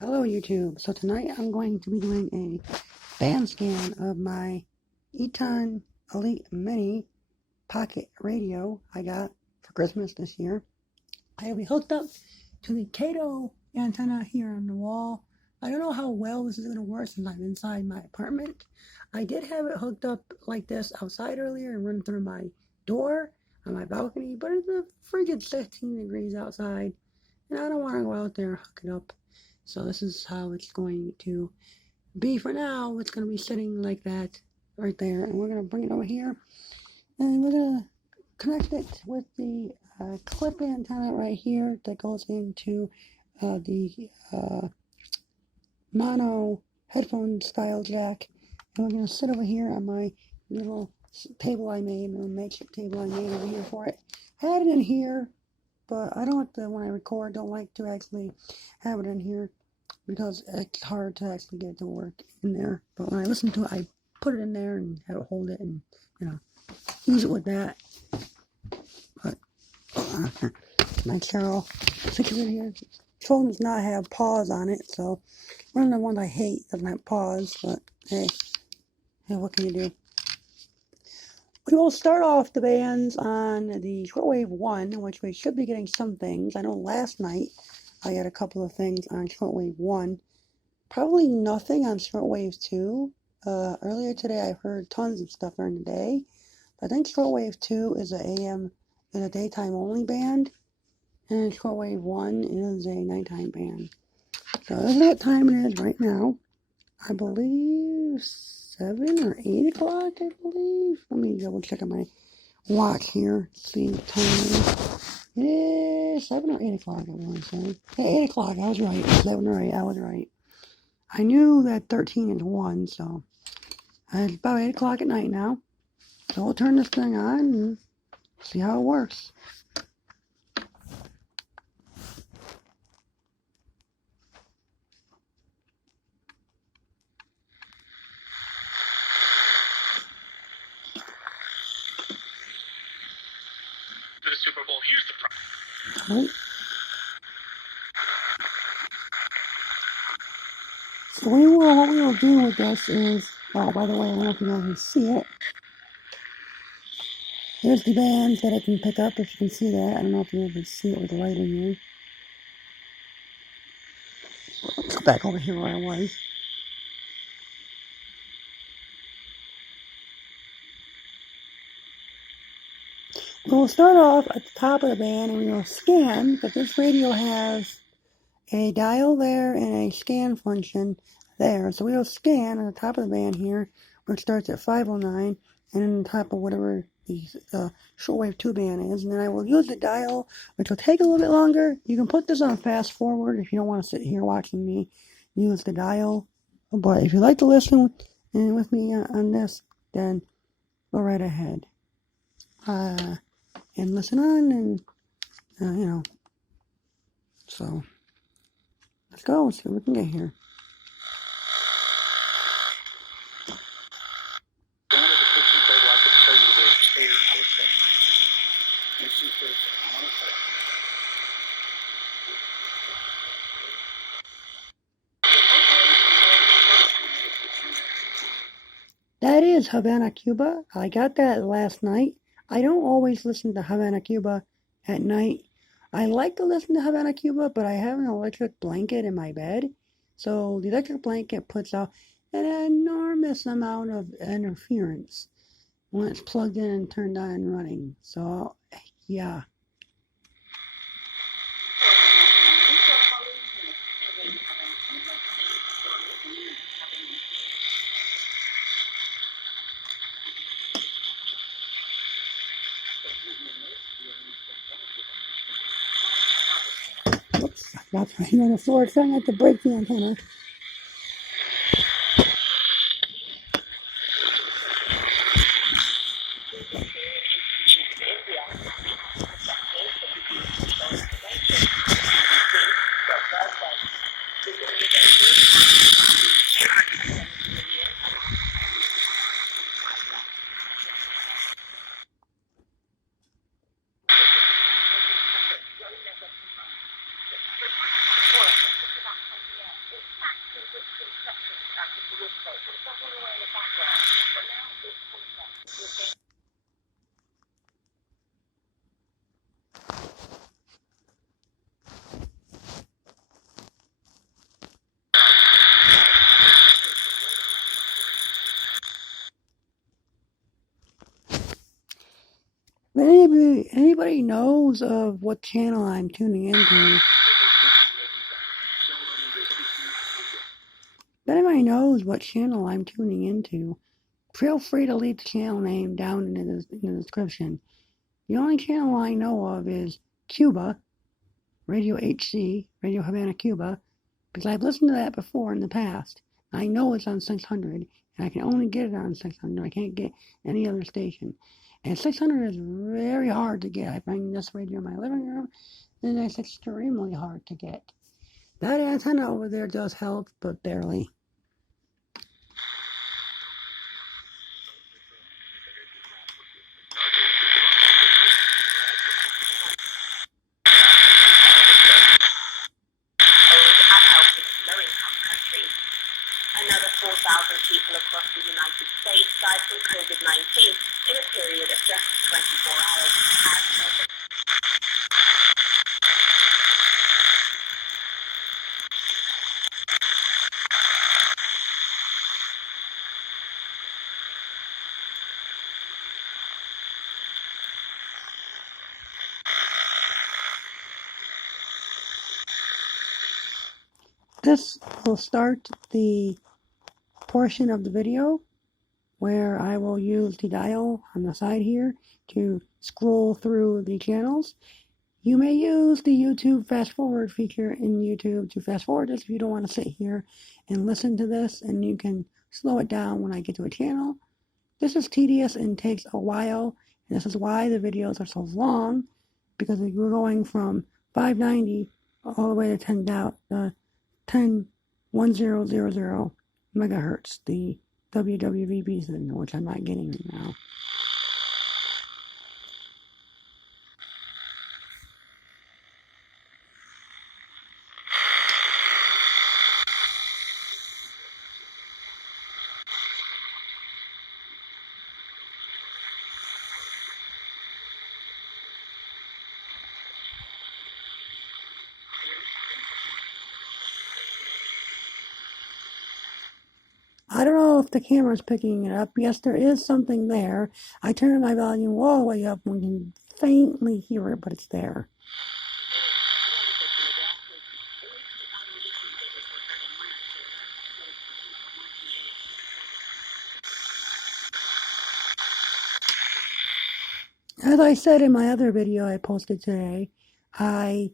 Hello YouTube. So tonight I'm going to be doing a band scan of my Eton Elite Mini pocket radio I got for Christmas this year. I will be hooked up to the Kato antenna here on the wall. I don't know how well this is going to work since I'm inside my apartment. I did have it hooked up like this outside earlier and run through my door on my balcony, but it's a frigid 16 degrees outside and I don't want to go out there and hook it up. So this is how it's going to be for now. It's going to be sitting like that right there. And we're going to bring it over here. And we're going to connect it with the clip antenna right here that goes into the mono headphone style jack. And we're going to sit over here on my little table I made, a makeshift table I made over here for it. I had it in here, but I don't, when I record, don't like to actually have it in here, because it's hard to actually get it to work in there. But when I listen to it, I put it in there and have it hold it and, use it with that. But my Carol situated here. Phone does not have pause on it, so one of the ones I hate doesn't have pause, but hey, what can you do? We will start off the bands on the shortwave 1, which we should be getting some things. I know last night I got a couple of things on shortwave 1. Probably nothing on shortwave 2. Earlier today I heard tons of stuff during the day. I think shortwave 2 is a daytime only band, and shortwave 1 is a nighttime band. So this is what time it is right now. I believe 7 or 8 o'clock, I believe. Let me double check on my watch here, see what time it is. It is 7 or 8 o'clock, I want to say. Yeah, 8 o'clock, I was right. 7 or 8, I was right. I knew that 13 is 1, so it's about 8 o'clock at night now. So we'll turn this thing on and see how it works. For the Super Bowl, here's the prize. Right. So what we will do with this is, oh, by the way, I don't know if you guys can see it. Here's the bands that I can pick up, if you can see that. I don't know if you can see it with the light in here. Let's go back over here where I was. We'll start off at the top of the band and we will scan, because this radio has a dial there and a scan function there. So we will scan at the top of the band here, which starts at 509, and on top of whatever the shortwave 2 band is. And then I will use the dial, which will take a little bit longer. You can put this on fast forward if you don't want to sit here watching me use the dial. But if you like to listen with me on this, then go right ahead. And listen on, and, so let's go and see what we can get here. That is Havana, Cuba. I got that last night. I don't always listen to Havana, Cuba at night. I like to listen to Havana, Cuba, but I have an electric blanket in my bed. So the electric blanket puts out an enormous amount of interference when it's plugged in and turned on and running. So, yeah. Oops, that's right on the floor, trying not to break the antenna. Anybody knows of what channel I'm tuning into? If anybody knows what channel I'm tuning into, feel free to leave the channel name down in the description. The only channel I know of is Cuba, Radio HC, Radio Havana, Cuba, because I've listened to that before in the past. I know it's on 600, and I can only get it on 600. I can't get any other station. And 600 is very hard to get. I find this radio in my living room, and it's extremely hard to get. That antenna over there does help, but barely. Another 4,000 people across the United States died from COVID-19 in a period of just 24 hours. This will start the portion of the video where I will use the dial on the side here to scroll through the channels. You may use the YouTube fast forward feature in YouTube to fast forward this if you don't want to sit here and listen to this, and you can slow it down when I get to a channel. This is tedious and takes a while, and this is why the videos are so long, because we're going from 590 all the way to 10,000 megahertz, the WWVB signal, which I'm not getting now. I don't know if the camera's picking it up. Yes, there is something there. I turned my volume all the way up and we can faintly hear it, but it's there. As I said in my other video I posted today, I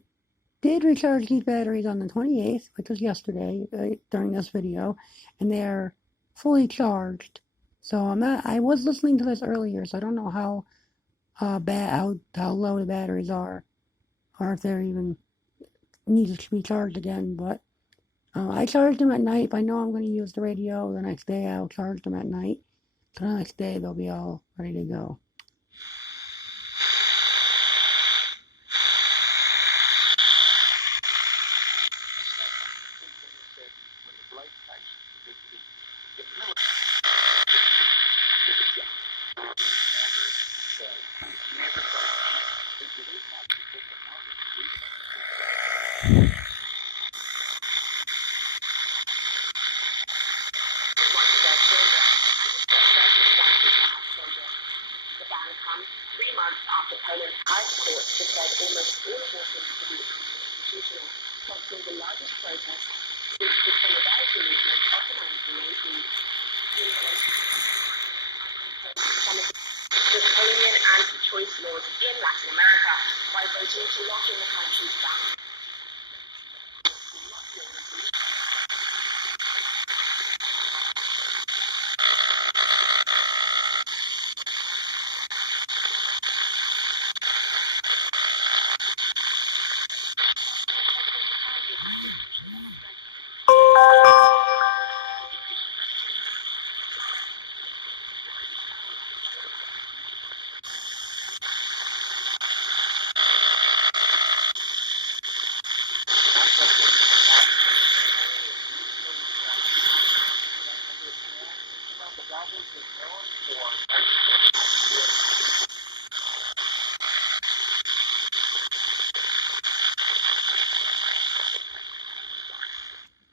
did recharge these batteries on the 28th, which was yesterday, during this video, and they are fully charged. So I was listening to this earlier, so I don't know how low the batteries are, or if they're even need to be charged again. But I charged them at night. If I know I'm going to use the radio the next day, I'll charge them at night. So the next day they'll be all ready to go. The ban comes 3 months after Poland's High Court declared almost all abortions to be unconstitutional, prompting the largest protest since the solidarity movement of the 1980s. Some of the draconian anti-choice laws in Latin America by voting to lock in the country's ban.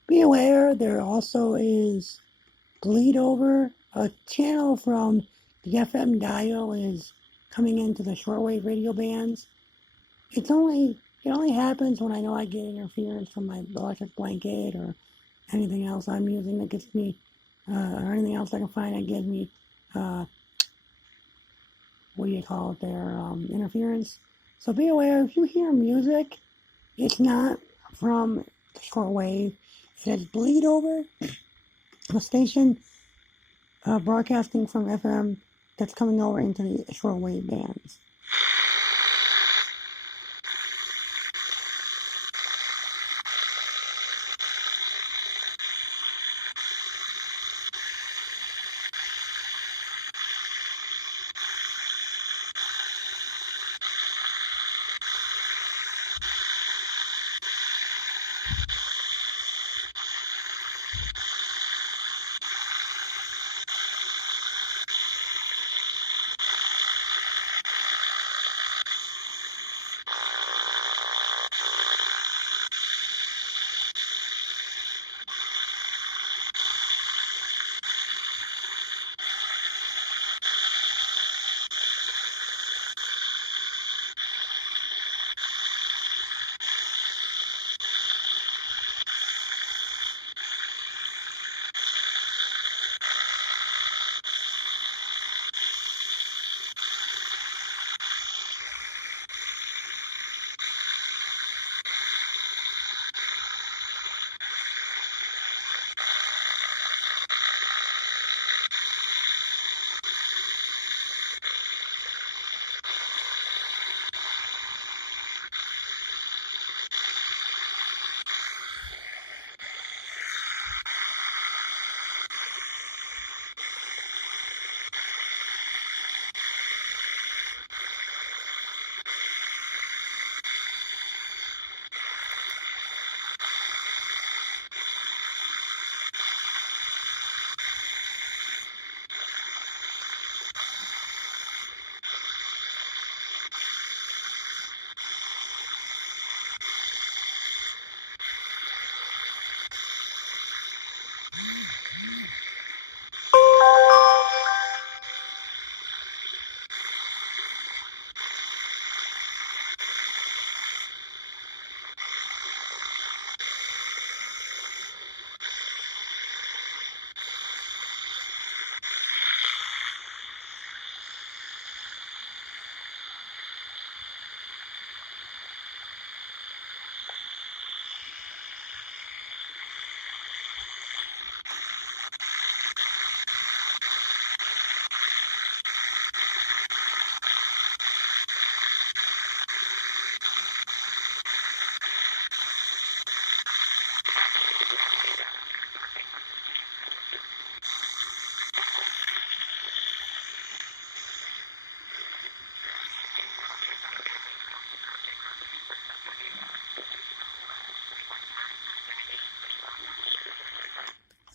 Be aware there also is bleed over. A channel from the FM dial is coming into the shortwave radio bands. It only happens when I know I get interference from my electric blanket or anything else I'm using that gets me, or anything else I can find that gives me, what do you call it there, interference. So be aware, if you hear music, it's not from the shortwave. It has bleed over a station broadcasting from FM that's coming over into the shortwave bands.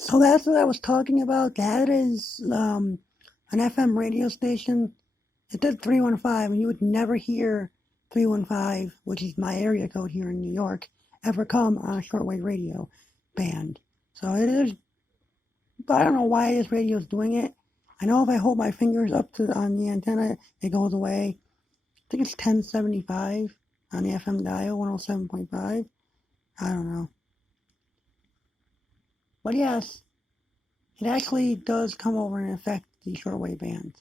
So that's what I was talking about. That is an FM radio station. It did 315, and you would never hear 315, which is my area code here in New York, ever come on a shortwave radio band. So it is, but I don't know why this radio is doing it. I know if I hold my fingers up to on the antenna, it goes away. I think it's 1075 on the FM dial, 107.5. I don't know. But yes, it actually does come over and affect the shortwave bands.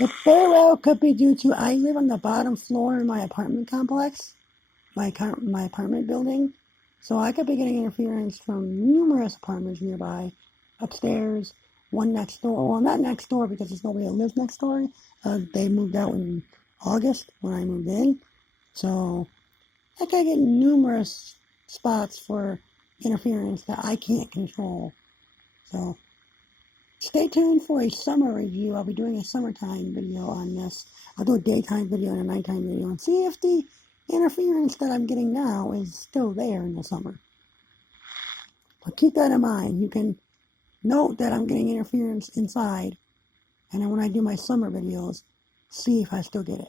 It very well could be due to I live on the bottom floor in my apartment complex, my apartment building, so I could be getting interference from numerous apartments nearby, upstairs, one next door. Well, not next door because there's nobody that lives next door. They moved out in August when I moved in, so I could get numerous spots for interference that I can't control. So stay tuned for a summer review. I'll be doing a summertime video on this. I'll do a daytime video and a nighttime video and see if the interference that I'm getting now is still there in the summer. But keep that in mind. You can note that I'm getting interference inside, and then when I do my summer videos, see if I still get it.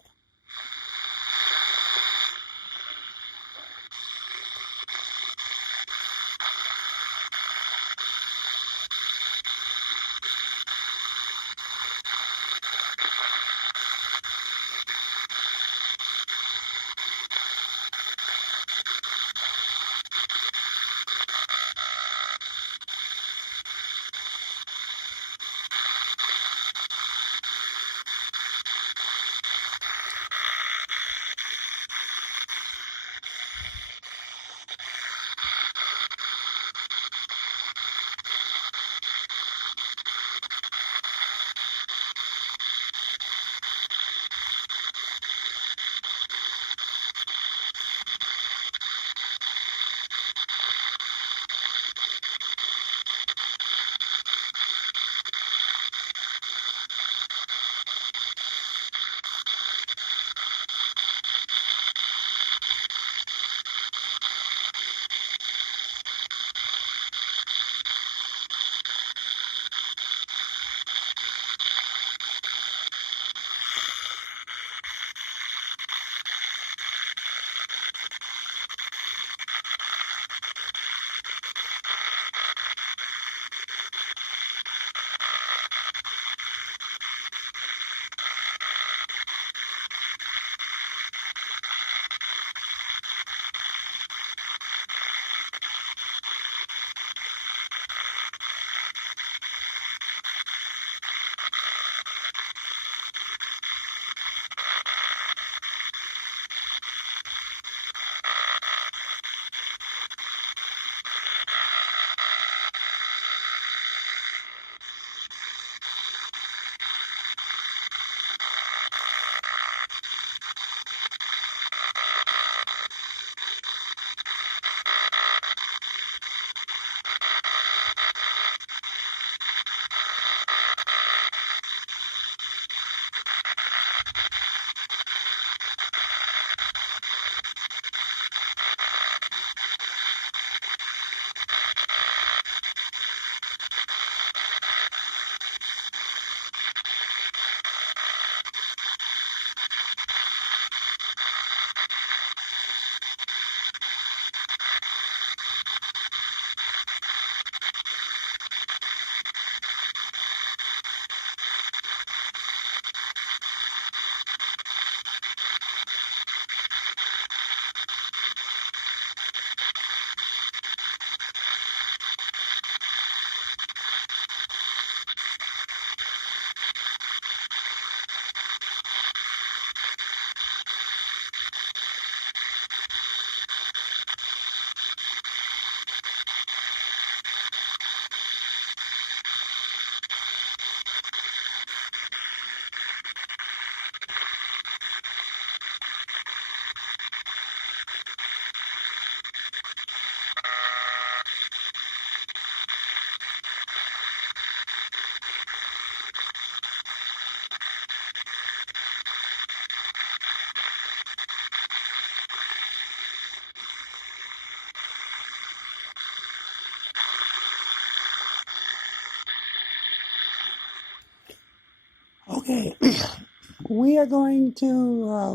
Okay, we are going to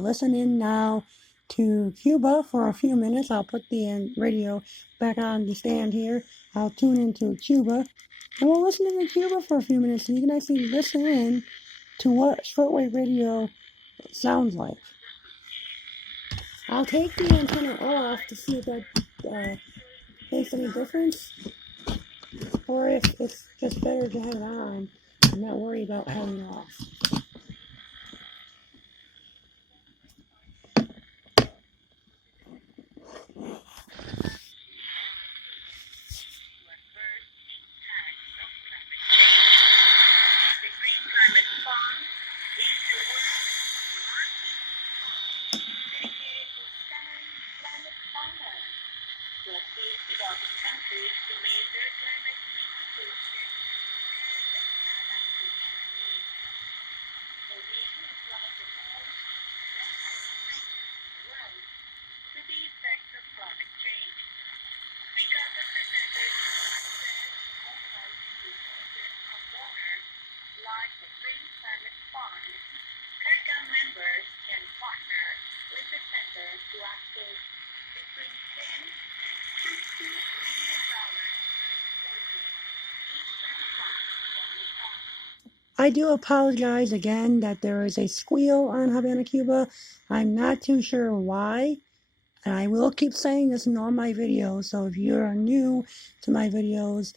listen in now to Cuba for a few minutes. I'll put the radio back on the stand here. I'll tune into Cuba, and we'll listen to Cuba for a few minutes so you can actually listen in to what shortwave radio sounds like. I'll take the antenna off to see if that makes any difference, or if it's just better to have it on and not worry about having it off. I do apologize again that there is a squeal on Havana, Cuba. I'm not too sure why. And I will keep saying this in all my videos. So if you're new to my videos,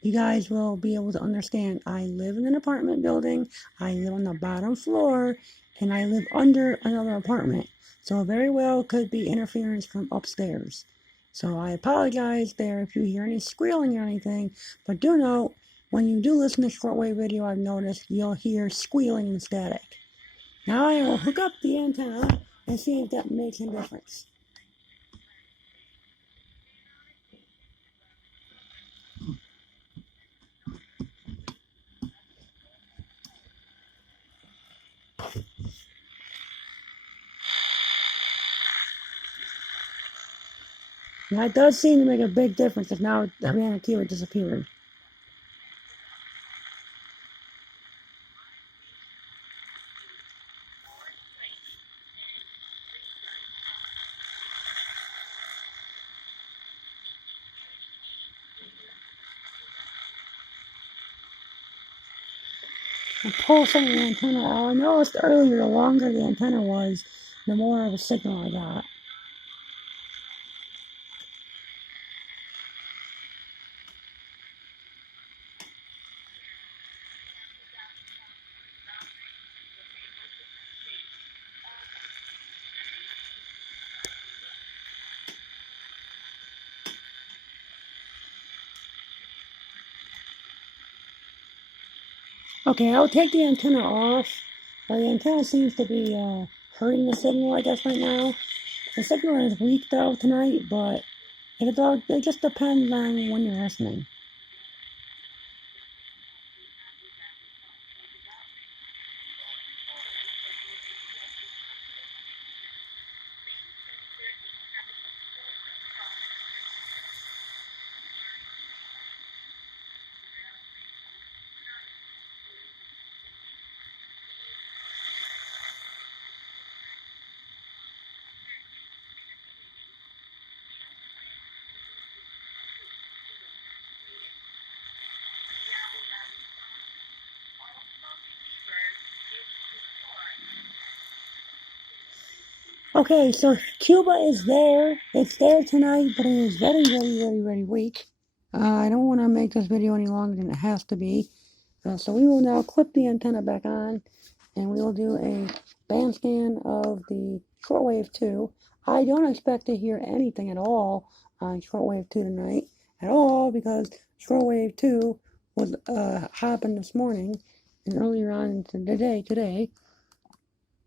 you guys will be able to understand. I live in an apartment building. I live on the bottom floor, and I live under another apartment. So very well could be interference from upstairs. So I apologize there if you hear any squealing or anything. But do note, when you do listen to shortwave video, I've noticed you'll hear squealing and static. Now I will hook up the antenna and see if that makes a difference. Now it does seem to make a big difference because now the Havana Cuba disappeared. The pulsing the antenna, I noticed earlier, the longer the antenna was, the more of a signal I got. Okay, I'll take the antenna off. The antenna seems to be hurting the signal, I guess, right now. The signal is weak, though, tonight, but it just depends on when you're listening. Okay, so Cuba is there. It's there tonight, but it is very, very, very, very weak. I don't want to make this video any longer than it has to be. So we will now clip the antenna back on, and we will do a band scan of the shortwave 2. I don't expect to hear anything at all on shortwave 2 tonight, at all, because shortwave 2 was happened this morning and earlier on today.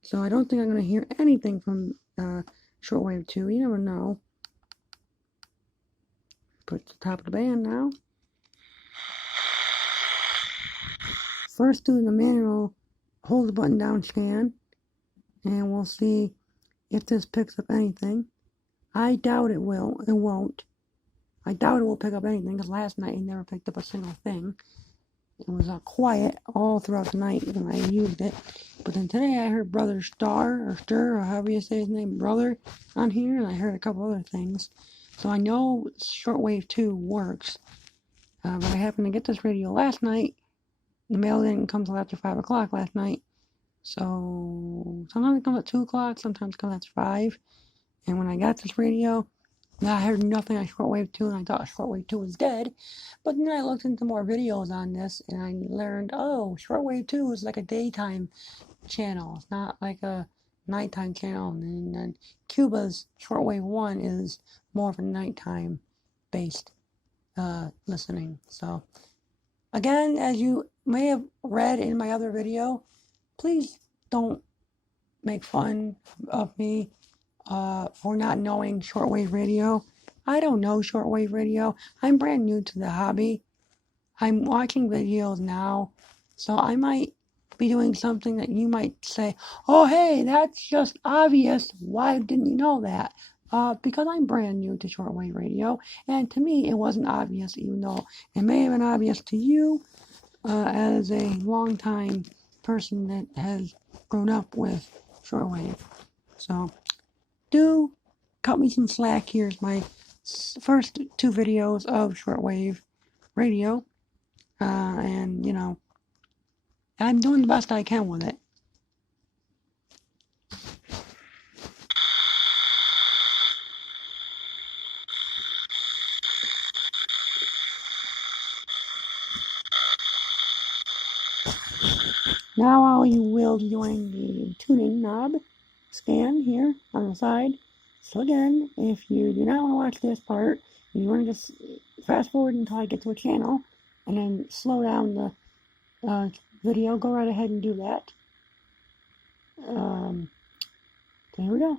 So I don't think I'm going to hear anything from shortwave 2. You never know. Put the top of the band now. First do the manual hold the button down scan, and we'll see if this picks up anything. I doubt it will. It won't. I doubt it will pick up anything because last night it never picked up a single thing. It was quiet all throughout the night when I used it. But then today I heard Brother Stir, or however you say his name, Brother, on here, and I heard a couple other things. So I know shortwave 2 works. But I happened to get this radio last night. The mail didn't come till after 5 o'clock last night. So sometimes it comes at 2 o'clock, sometimes it comes at 5. And when I got this radio, I heard nothing on shortwave 2, and I thought shortwave 2 was dead. But then I looked into more videos on this, and I learned, oh, shortwave 2 is like a daytime channel. It's not like a nighttime channel. And then Cuba's shortwave 1 is more of a nighttime based listening. So again, as you may have read in my other video, please don't make fun of me for not knowing shortwave radio. I don't know shortwave radio. I'm brand new to the hobby. I'm watching videos now, so I might be doing something that you might say, oh hey, that's just obvious. Why didn't you know that? Because I'm brand new to shortwave radio, and to me it wasn't obvious, even though it may have been obvious to you as a long-time person that has grown up with shortwave. So do cut me some slack. Here's my first 2 videos of shortwave radio, and you know, I'm doing the best I can with it. Now I will join the tuning knob scan here on the side. So again, if you do not want to watch this part, you want to just fast forward until I get to a channel and then slow down the video, go right ahead and do that. So here we go.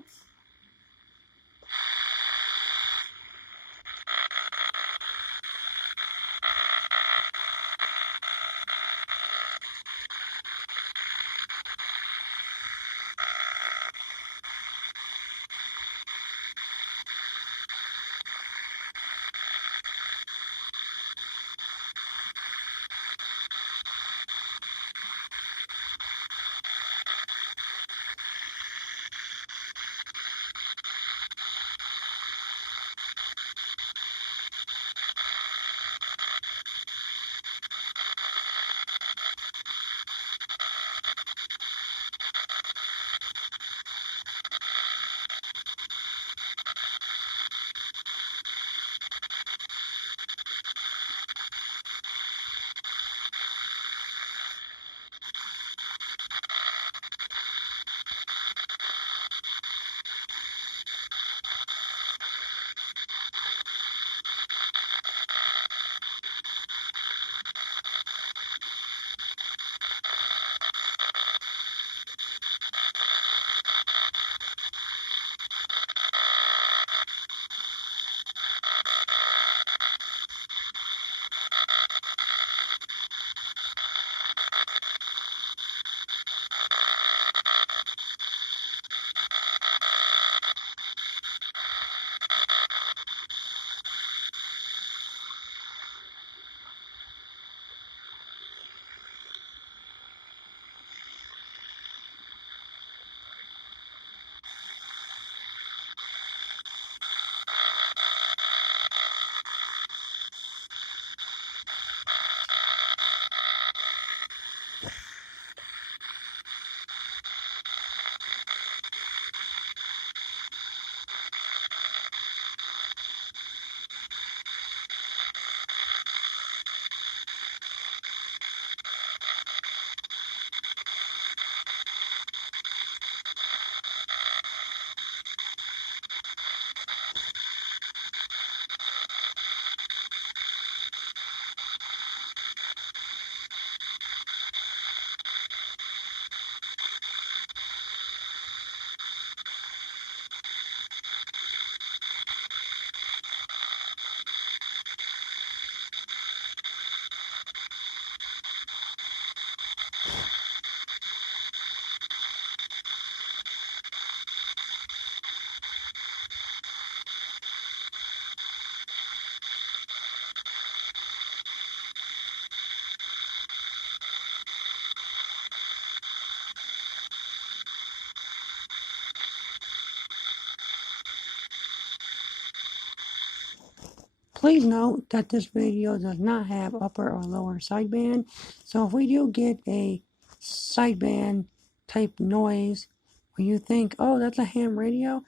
Please note that this video does not have upper or lower sideband. So if we do get a sideband type noise where you think, oh, that's a ham radio,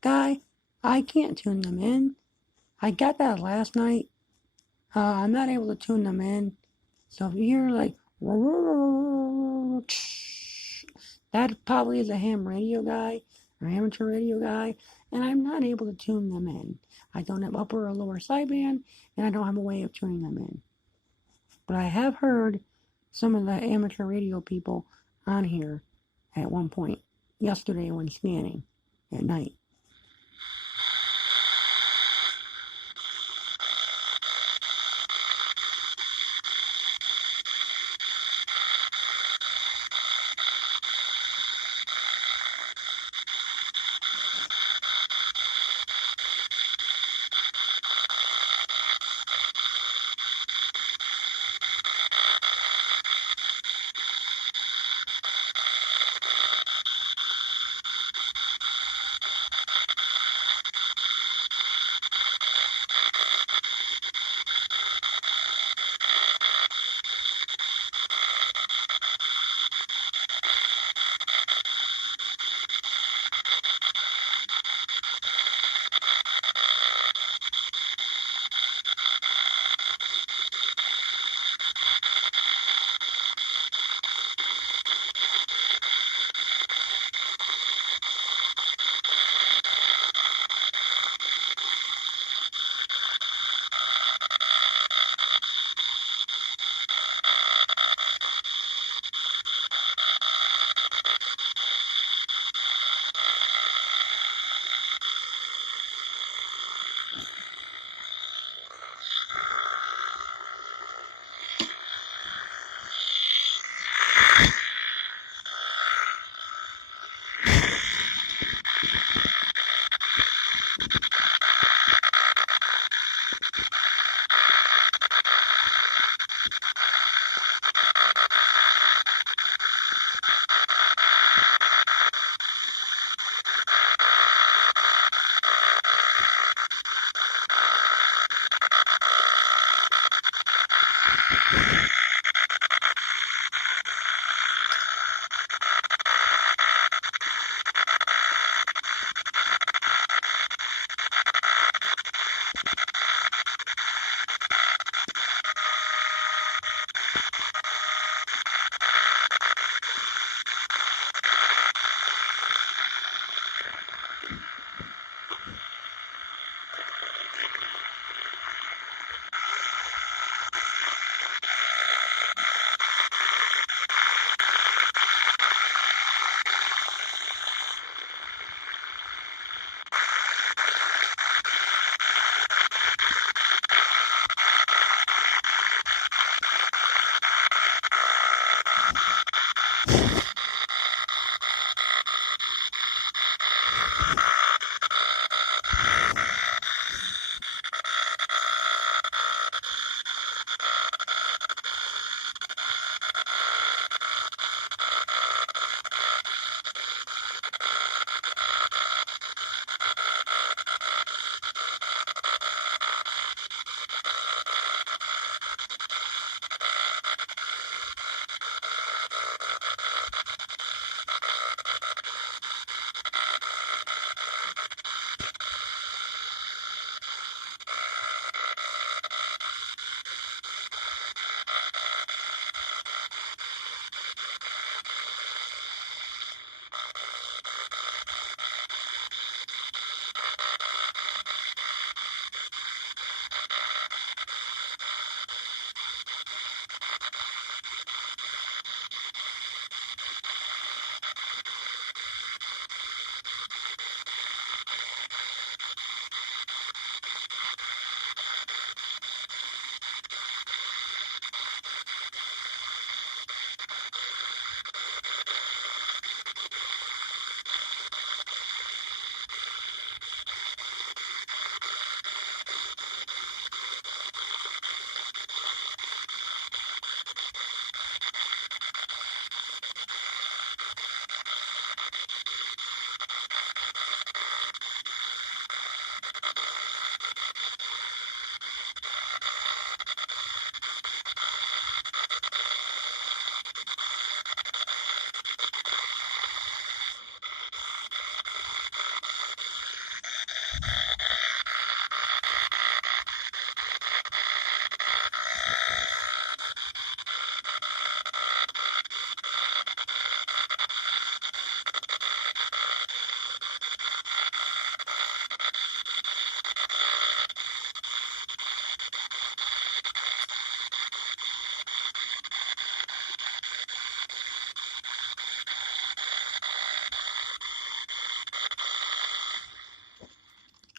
guy, I can't tune them in. I got that last night. I'm not able to tune them in. So if you hear like, that probably is a ham radio guy or amateur radio guy, and I'm not able to tune them in. I don't have upper or lower sideband, and I don't have a way of tuning them in. But I have heard some of the amateur radio people on here at one point yesterday when scanning at night.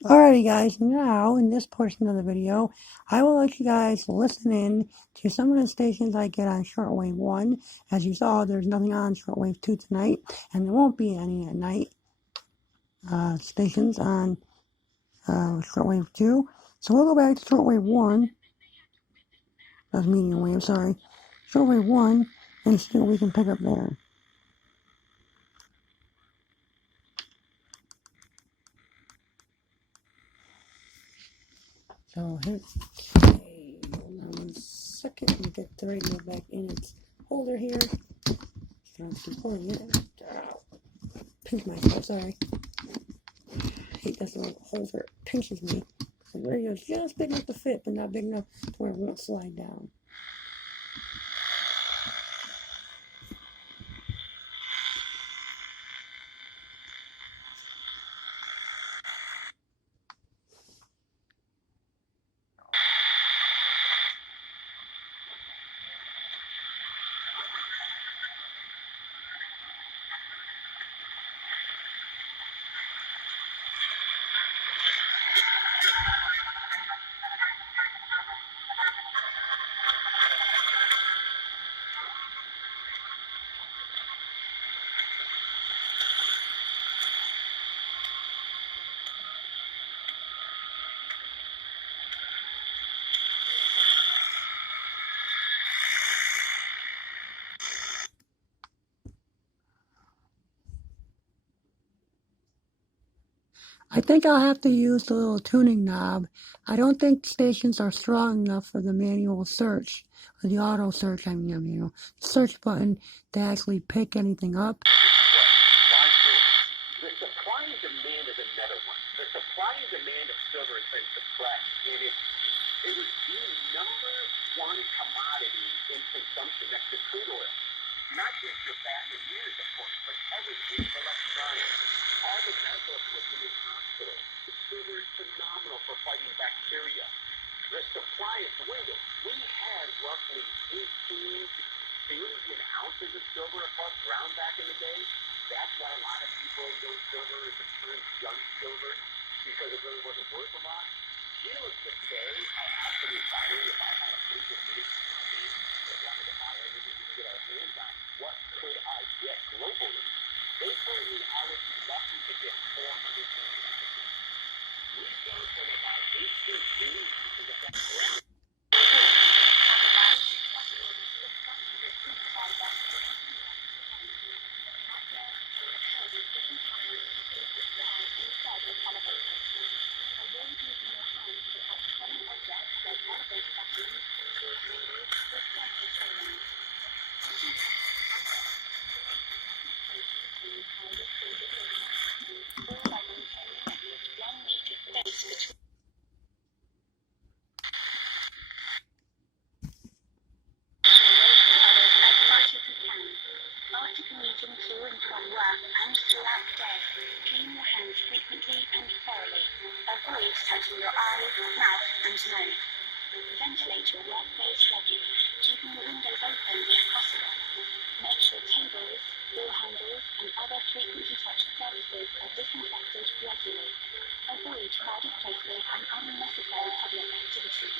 Alrighty guys, now in this portion of the video, I will let you guys listen in to some of the stations I get on shortwave 1. As you saw, there's nothing on shortwave 2 tonight, and there won't be any at night stations on shortwave 2. So we'll go back to shortwave 1, that's medium wave, sorry, shortwave 1, and see what we can pick up there. So here, okay, hold on 1 second and get the radio back in its holder here. Trying to recording it. Pinch myself, sorry. I hate this little holder, it pinches me. The radio's just big enough to fit, but not big enough to where it won't slide down. I think I'll have to use the little tuning knob. I don't think stations are strong enough for the manual search, or the auto search, search button to actually pick anything up. Why silver? The supply and demand is another one. The supply and demand of silver has been suppressed, and it was the number one commodity in consumption next to crude oil. Not just your fat and years, of course, but everything, electronics, all the medical equipment in hospitals. The silver is phenomenal for fighting bacteria. The supply is dwindled. We had roughly 18 billion ounces of silver above ground back in the day. That's why a lot of people know silver as a term junk silver, because it really wasn't worth a lot. You know, today, I asked the refinery if I had a bunch of big companies that wanted to buy everything we could get our hands on, what could I get globally? They told me I would be lucky to get 400 million ounces. We've gone from about 18 billion ounces of that ground. After commuting to and from work and throughout the day, clean your hands frequently and thoroughly. Avoid touching your eyes, mouth and nose. Ventilate your workplace regularly, keeping the windows open if possible. Make sure tables, door handles and other frequently touched surfaces are disinfected regularly. Avoid crowded places and unnecessary public activities.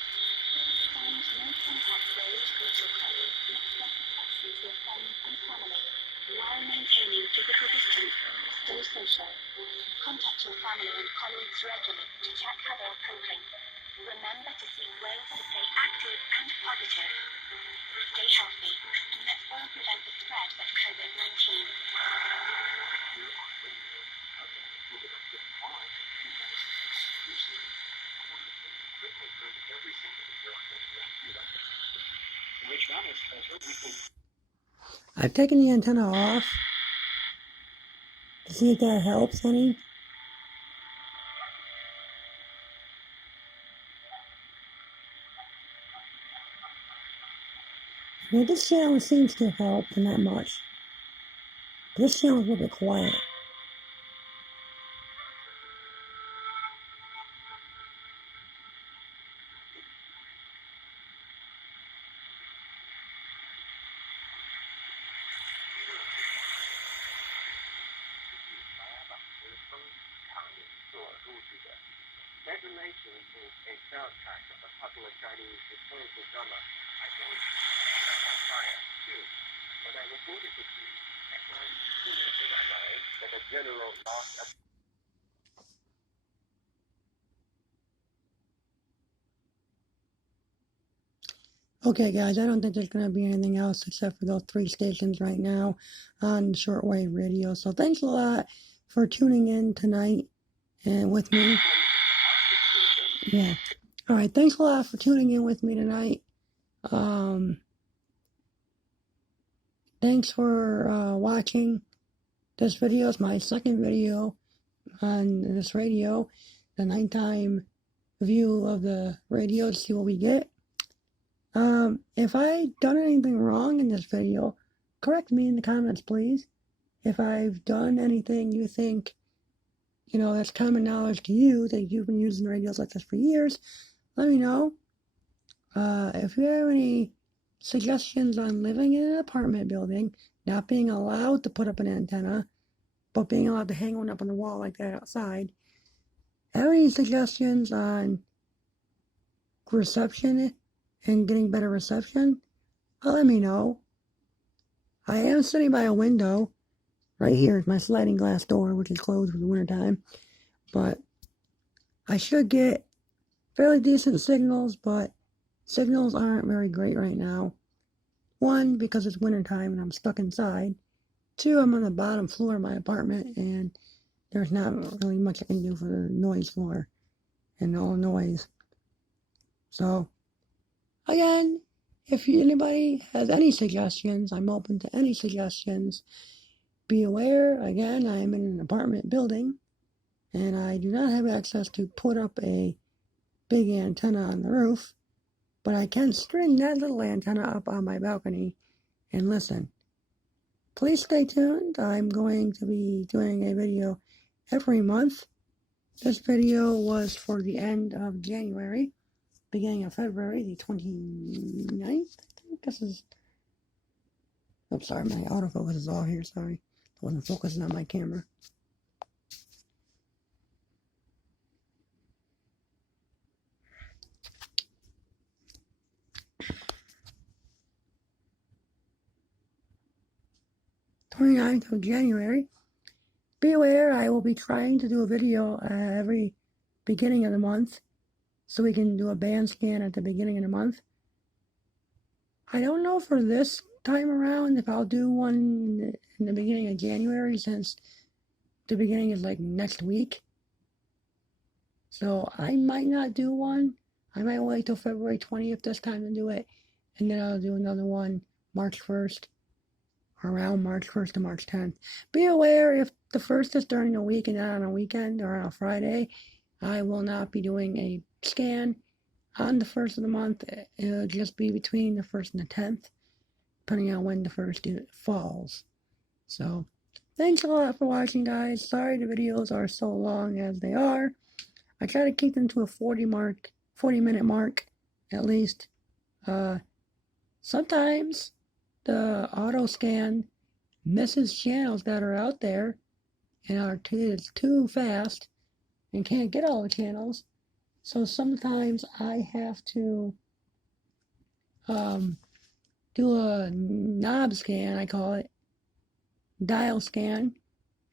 Find no contact ways with your colleagues and express affection to your friends and family. While maintaining physical distance, stay social. Contact your family and colleagues regularly to check how they are coping. Remember to seek ways to stay active and positive. Stay healthy, and let's all prevent the spread of COVID-19. I've taken the antenna off to see if that helps any. Now this channel seems to help, but not much. This channel is a little bit quiet. a sound tracker, a popular Chinese historical drama I don't fire too. When I reported to see, I found in my mind that a general loss of Okay, guys, I don't think there's going to be anything else except for those 3 stations right now on shortwave radio. So thanks a lot for tuning in tonight and with me. Yeah. All right, thanks a lot for tuning in with me tonight. Thanks for watching this video. It's my second video on this radio, the nighttime view of the radio to see what we get. If I done anything wrong in this video, correct me in the comments, please. If I've done anything you think, that's common knowledge to you, that you've been using radios like this for years, let me know. If you have any suggestions on living in an apartment building, not being allowed to put up an antenna, but being allowed to hang one up on the wall like that outside, have any suggestions on reception and getting better reception, let me know. I am sitting by a window. Right here is my sliding glass door, which is closed for the wintertime. But I should get fairly decent signals, but signals aren't very great right now. 1, because it's wintertime and I'm stuck inside. 2, I'm on the bottom floor of my apartment and there's not really much I can do for the noise floor and all noise. So, again, if anybody has any suggestions, I'm open to any suggestions. Be aware, again, I am in an apartment building and I do not have access to put up a big antenna on the roof, but I can string that little antenna up on my balcony and listen. Please stay tuned. I'm going to be doing a video every month. This video was for the end of January, beginning of February, the 29th, I think this is. Oh, sorry, my autofocus is all here, sorry. I wasn't focusing on my camera. (29th of January). Be aware, I will be trying to do a video every beginning of the month, so we can do a band scan at the beginning of the month. I don't know for this time around if I'll do one in the beginning of January, since the beginning is like next week. So I might not do one. I might wait till February 20th this time to do it, and then I'll do another one March 1st, around March 1st to March 10th. Be aware, if the 1st is during the week and not on a weekend or on a Friday, I will not be doing a scan on the 1st of the month. It'll just be between the 1st and the 10th, depending on when the 1st falls. So, thanks a lot for watching, guys. Sorry the videos are so long as they are. I try to keep them to a 40-minute mark, at least. Sometimes the auto scan misses channels that are out there and it's too fast and can't get all the channels. So sometimes I have to do a knob scan, I call it, dial scan,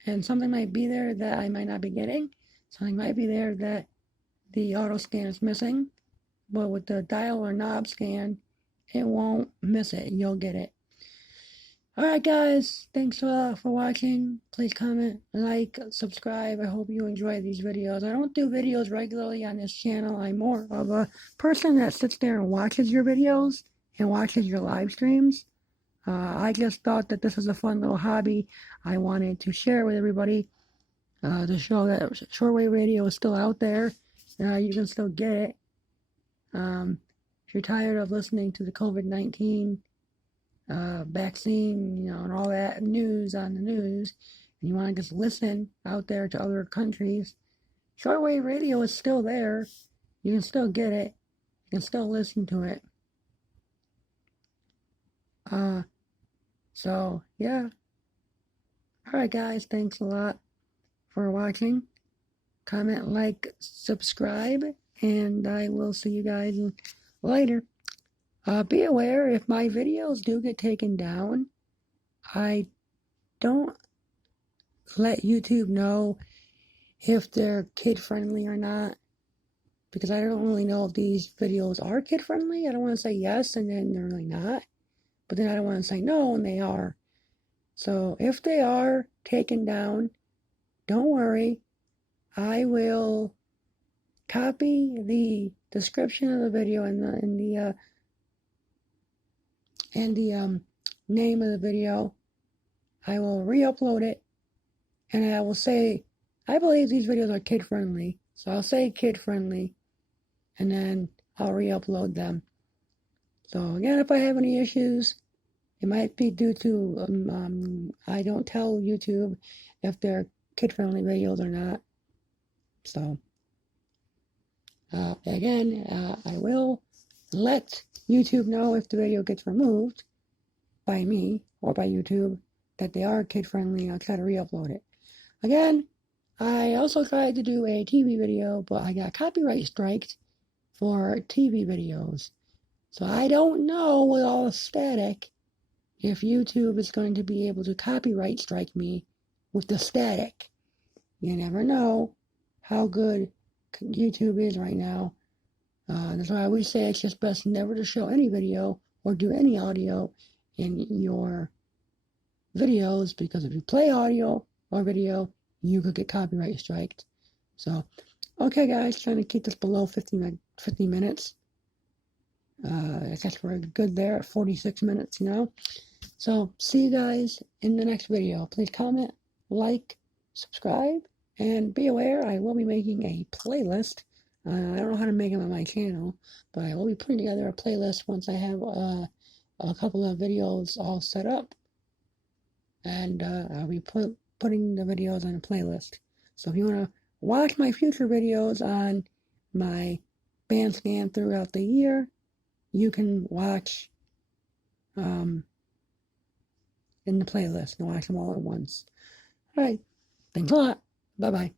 and something might be there that I might not be getting. Something might be there that the auto scan is missing, but with the dial or knob scan, it won't miss it. You'll get it. Alright guys, thanks for watching. Please comment, like, subscribe. I hope you enjoy these videos. I don't do videos regularly on this channel. I'm more of a person that sits there and watches your videos and watches your live streams. I just thought that this was a fun little hobby I wanted to share with everybody, to show that shortwave radio is still out there. You can still get it. If you're tired of listening to the COVID-19 vaccine, and all that news on the news, and you want to just listen out there to other countries, shortwave radio is still there. You can still get it. You can still listen to it. So, yeah. Alright guys, thanks a lot for watching. Comment, like, subscribe. and I will see you guys later. Be aware, if my videos do get taken down, I don't let YouTube know if they're kid friendly or not, because I don't really know if these videos are kid friendly. I don't want to say yes and then they're really not, but then I don't want to say no and they are. So if they are taken down, don't worry. I will copy the description of the video and the name of the video. I will re-upload it, and I will say, I believe these videos are kid friendly, so I'll say kid friendly, and then I'll re-upload them. So again, if I have any issues, it might be due to I don't tell YouTube if they're kid friendly videos or not. So again, I will let YouTube know if the video gets removed by me or by YouTube that they are kid friendly. I'll try to re-upload it. Again, I also tried to do a TV video, but I got copyright striked for TV videos. So I don't know with all the static if YouTube is going to be able to copyright strike me with the static. You never know how good YouTube is right now. That's why I always say it's just best never to show any video or do any audio in your videos, because if you play audio or video, you could get copyright striked. So, okay guys, trying to keep this below 50 minutes. I guess we're good there at 46 minutes now. So, see you guys in the next video. Please comment, like, subscribe, and be aware I will be making a playlist. I don't know how to make them on my channel, but I will be putting together a playlist once I have a couple of videos all set up. And I'll be putting the videos on a playlist. So if you want to watch my future videos on my Bandcamp throughout the year, you can watch in the playlist and watch them all at once. All right. Thanks a lot. Bye-bye.